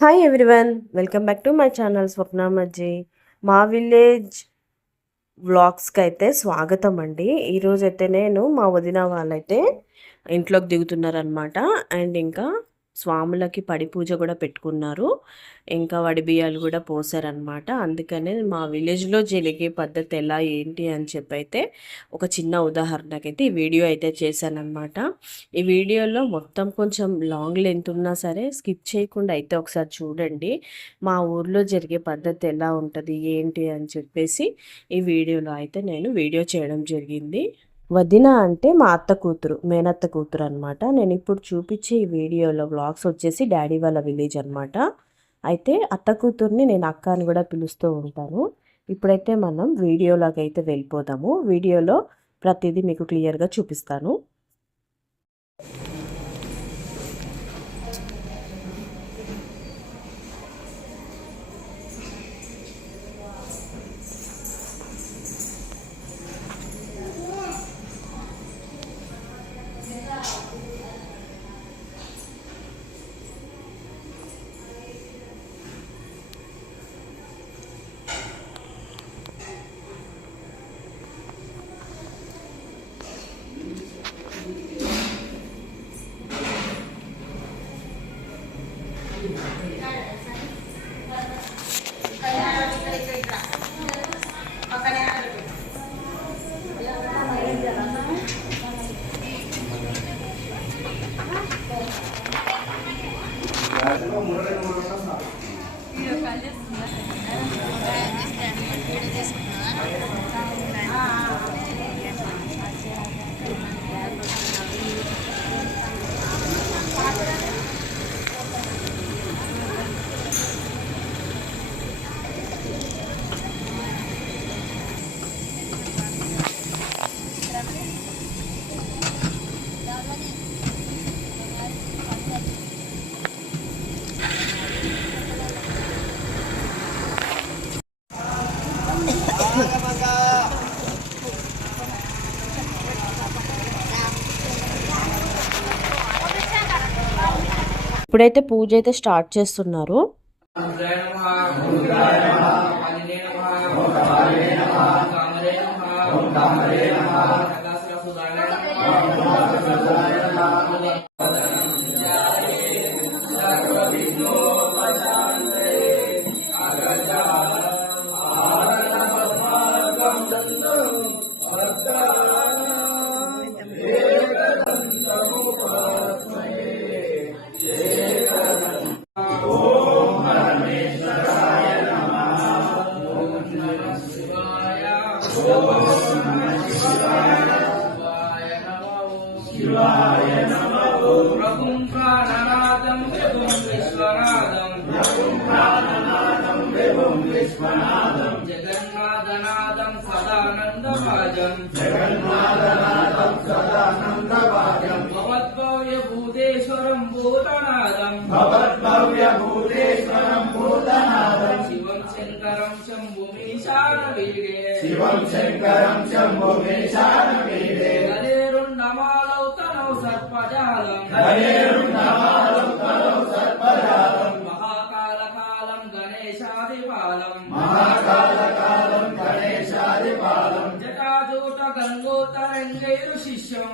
Hi everyone, welcome back to my channel Swapna Majji. మా village వ్లాగ్స్కి అయితే స్వాగతం అండి. ఈరోజైతే నేను మా వదిన వాళ్ళైతే ఇంట్లోకి దిగుతున్నారనమాట. అండ్ ఇంకా స్వాములకి పడి పూజ కూడా పెట్టుకున్నారు, ఇంకా వడి బియ్యాలు కూడా పోసారనమాట. అందుకనే మా విలేజ్లో జరిగే పద్ధతి ఎలా ఏంటి అని చెప్పి అయితే ఒక చిన్న ఉదాహరణకైతే ఈ వీడియో అయితే చేశానమాట. ఈ వీడియోలో మొత్తం కొంచెం లాంగ్ లెంత్ ఉన్నా సరే స్కిప్ చేయకుండా అయితే ఒకసారి చూడండి. మా ఊర్లో జరిగే పద్ధతి ఎలా ఉంటుంది ఏంటి అని చెప్పేసి ఈ వీడియోలో అయితే నేను వీడియో చేయడం జరిగింది. వదిన అంటే మా అత్త కూతురు, మేనత్త కూతురు అనమాట. నేను ఇప్పుడు చూపించే ఈ వీడియోలో వ్లాగ్స్ వచ్చేసి డాడీ వాళ్ళ విలేజ్ అనమాట. అయితే అత్త కూతుర్ని నేను అక్క అని కూడా పిలుస్తూ ఉంటాను. ఇప్పుడైతే మనం వీడియోలోకి అయితే వెళ్ళిపోదాము. వీడియోలో ప్రతిదీ మీకు క్లియర్గా చూపిస్తాను. ఇప్పుడైతే పూజ అయితే స్టార్ట్ చేస్తున్నారు. జగన్నాథనాథం సదానందభాజం భవద్భవ్య భూతేశ్వరం భూతనాదం శివం శంకరం శంభుమీశానవీడే గలేరుండమాలౌ తనౌ సర్పజాలం మహాకాళకాలం గణేశాదిపాలం జటాజూట గంగోతరంగైరు శిష్యం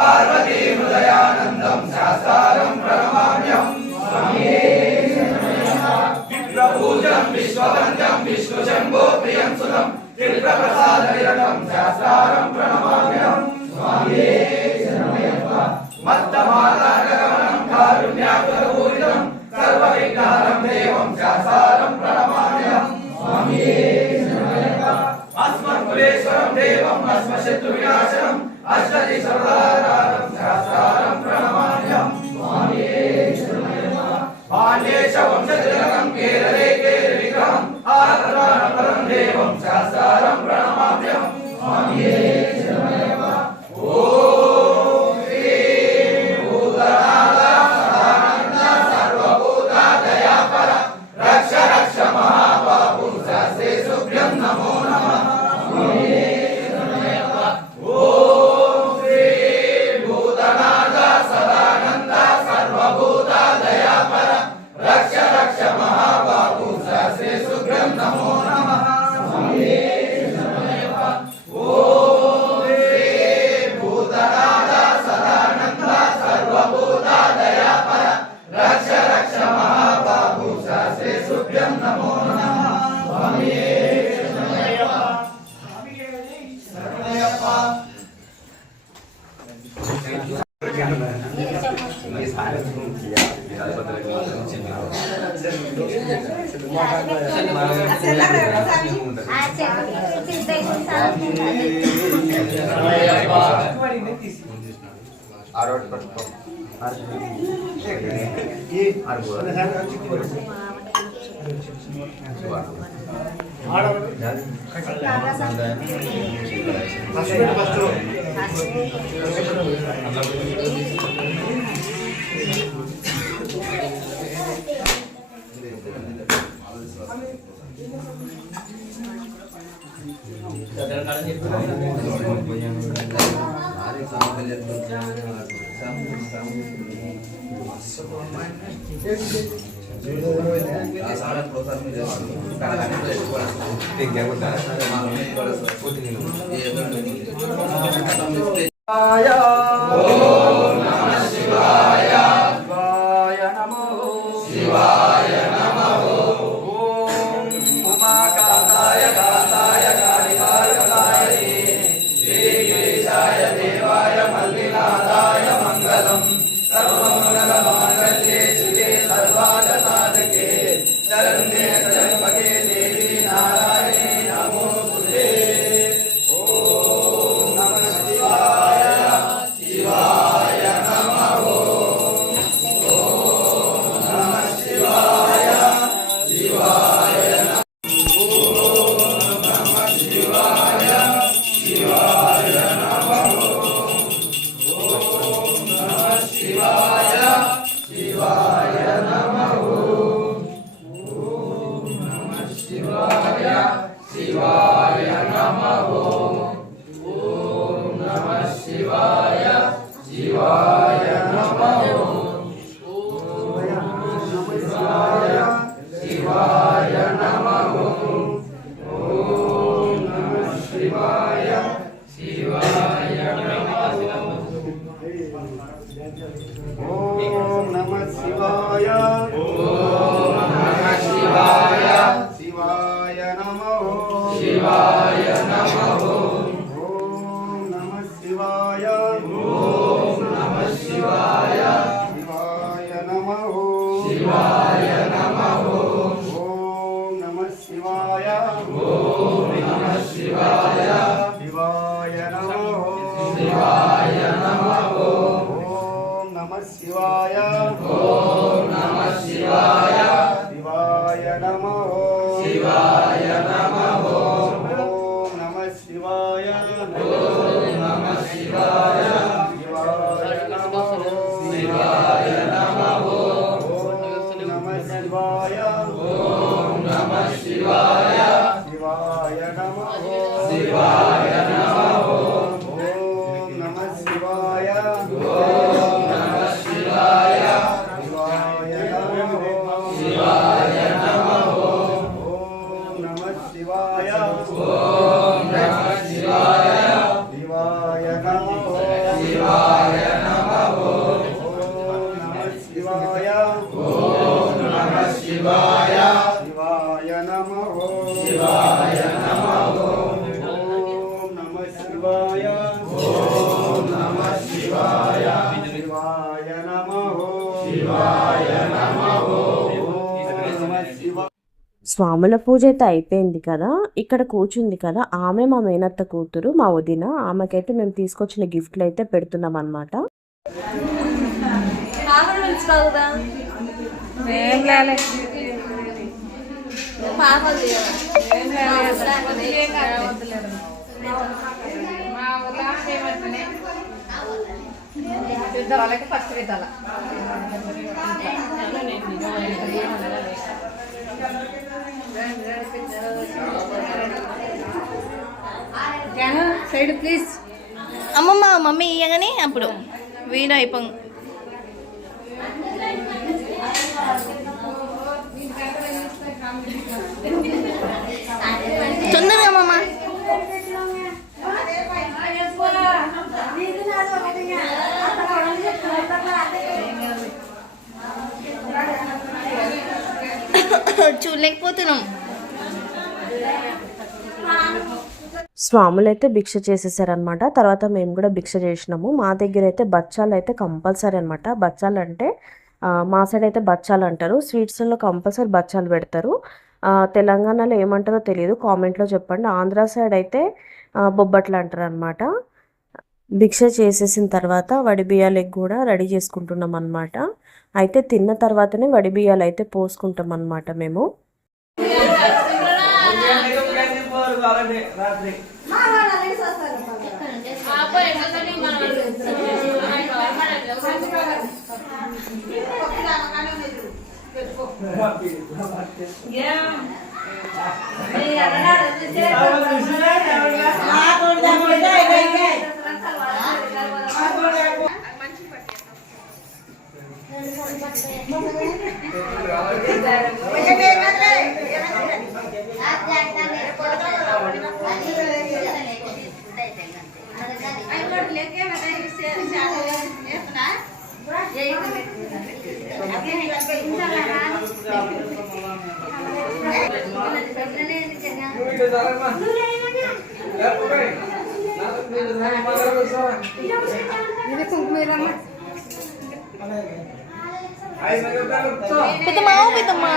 పార్వతీ హృదయానందం శాస్త్రం ప్రణమామ్యం విప్రపూజం విశ్వవంద్యం విష్ణు శంభో ప్రియం సుతం త్రిప్రసాద నిరతం శాస్త్రం ప్రణమామ్యం స్వామియే శరణమయ్యప్ప మత్తమాలాగమనం కారుణ్యాకరపూరితం సర్వవిఘ్నహరం దేవం శాస్త్రం ప్రణమామ్యం స్వామియే శరణమయ్యప్ప అస్మత్కులేశ్వరం దేవం అస్మశత్రు వినాశనం అష్టదిశరదారం శాస్త్రం ప్రణమామ్యం స్వామియే శరణమయ్యప్ప పాండేశ వంశతిలకం కేరళే కేరళ విగ్రహం ఆరాధనాపరం దేవం శాస్త్రం ప్రణమామ్యం స్వామియే శరణమయ్యప్ప ఓం శ్రీ భూతనాథ సదానంద సర్వభూత దయాపర రక్ష రక్ష మహాబాహు శాస్త్రే శుభ్యం నమో నమః స్వామియే శరణమయ్యప్ప ఓం శ్రీ భూతనాథ సదానంద సర్వభూత దయాపర రక్ష రక్ష మహాబాహు శాస్త్రే శుభ్యం నమో నమః స్వామియే శరణమయ్యప్ప ఓం శ్రీ భూతనాథ సదానంద సర్వభూత దయాపర రక్ష రక్ష మహాబాహు శాస్త్రే శుభ్యం నమో నమః స్వామియే శరణమయ్యప్ప శరణమయ్యప్ప శివాయ నమః ఓం ఉమాకాంతాయ కాంతాయ కాళికాయ కాళీ శ్రీగిరీశాయ దేవాయ మల్లినాథాయ మంగళం సర్వమంగళమాంగళ్యే శివే సర్వార్థ సాధకే శరణ్యే త్ర్యంబకే దేవి నారాయణి నమోస్తుతే ఓం నమః శివాయ శివాయ నమః ఓం నమః శివాయ ఓం నమః శివాయ శివాయ నమః శివాయ నమః ఓం నమః శివాయ ఓం నమః శివాయ శివాయ నమః శివాయ నమః ఓం నమః శివాయ ఓం నమః శివాయ శివాయ నమః శివాయ నమః ఓం నమః శివాయ ఓం నమః శివాయ శివాయ నమః శివాయ నమః ఓం నమః శివాయ ఓం నమః శివాయ శివాయ నమః శివాయ నమః ఓం నమః శివాయ ఓం నమః శివాయ శివాయ నమః శివాయ నమః ఓం నమః శివాయ ఓం నమః శివాయ శివాయ నమః శివాయ నమః ఓం నమః శివాయ ఓం నమః శివాయ శివాయ నమః శివాయ స్వాముల పూజ అయితే అయిపోయింది కదా, ఇక్కడ కూర్చుంది కదా, ఆమె మా మేనత్త కూతురు, మా వదిన. ఆమెకైతే మేము తీసుకొచ్చిన గిఫ్ట్లు అయితే పెడుతున్నాం అనమాట. పెద్దవాళ్ళకి ఫస్ట్ పెట్టాల సైడ్ ప్లీజ్. అమ్మమ్మ మమ్మీ ఇయ్యగానే అప్పుడు వీడియో అయిపోయి తొందరగా అమ్మమ్మ. చూడలేకపోతున్నాం. స్వాములు అయితే భిక్ష చేసేసారనమాట. తర్వాత మేము కూడా భిక్ష చేసినాము. మా దగ్గర అయితే బచ్చాలు అయితే కంపల్సరీ అనమాట. బచ్చాలు అంటే మా సైడ్ అయితే బచ్చాలు అంటారు. స్వీట్స్లో కంపల్సరీ బచ్చాలు పెడతారు. తెలంగాణలో ఏమంటారో తెలియదు, కామెంట్లో చెప్పండి. ఆంధ్ర సైడ్ అయితే బొబ్బట్లు అంటారు అనమాట. భిక్ష చేసేసిన తర్వాత వడి బియ్యాలకి కూడా రెడీ చేసుకుంటున్నాం అనమాట. అయితే తిన్న తర్వాతనే వడి బియ్యాలు అయితే పోసుకుంటాం అనమాట మేము. పెద్దమ్మా పెద్దమ్మా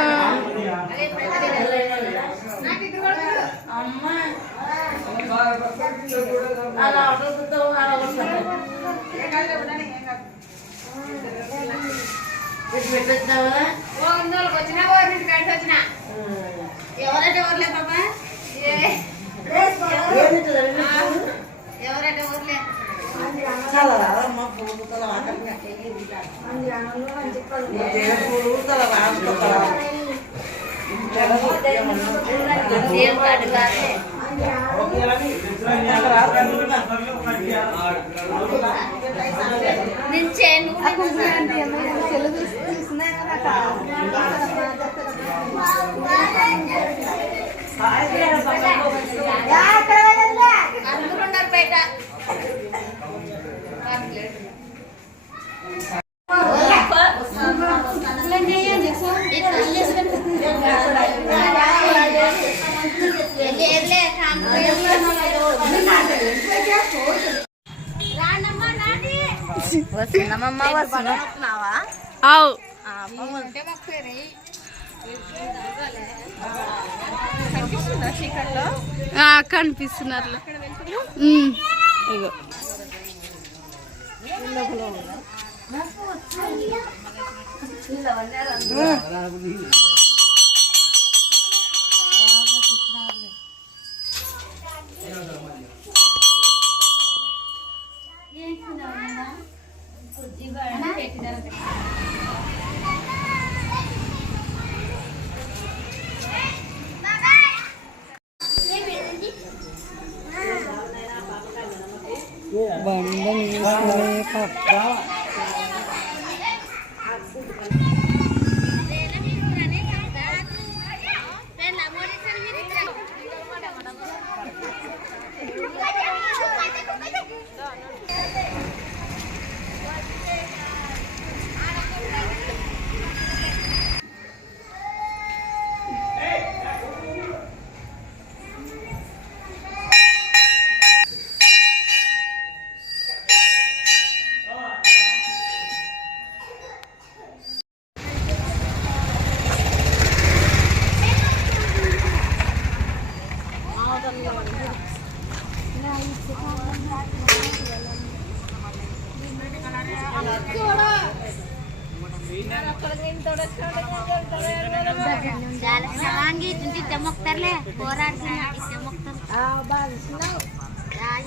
ఎవరంటే ఊర్లే పాపా, ఎవరంటే ఊర్లే అందరున్నారు బయట. వస్తున్నామమ్మా వస్తున్నావా? కనిపిస్తున్నారు. ఇగో वांगी तुमची चमकतरले पोराड चमकतर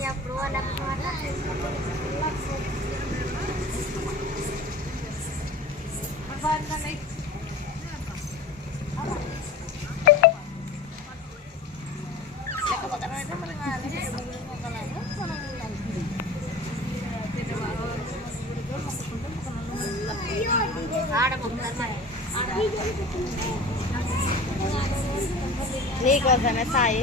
या प्रोला నీకోసమే సాయి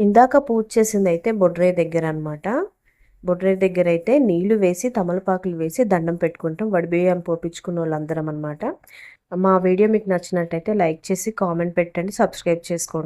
ఇందాక పూజ చేసింది అయితే బొడ్రాయి దగ్గర అనమాట. బొడ్రాయి దగ్గర అయితే నీళ్లు వేసి తమలపాకులు వేసి దండం పెట్టుకుంటాం, వడిబియ్యం పోపించుకున్న వాళ్ళందరం అనమాట. మా వీడియో మీకు నచ్చినట్టయితే లైక్ చేసి కామెంట్ పెట్టండి, సబ్స్క్రైబ్ చేసుకోండి.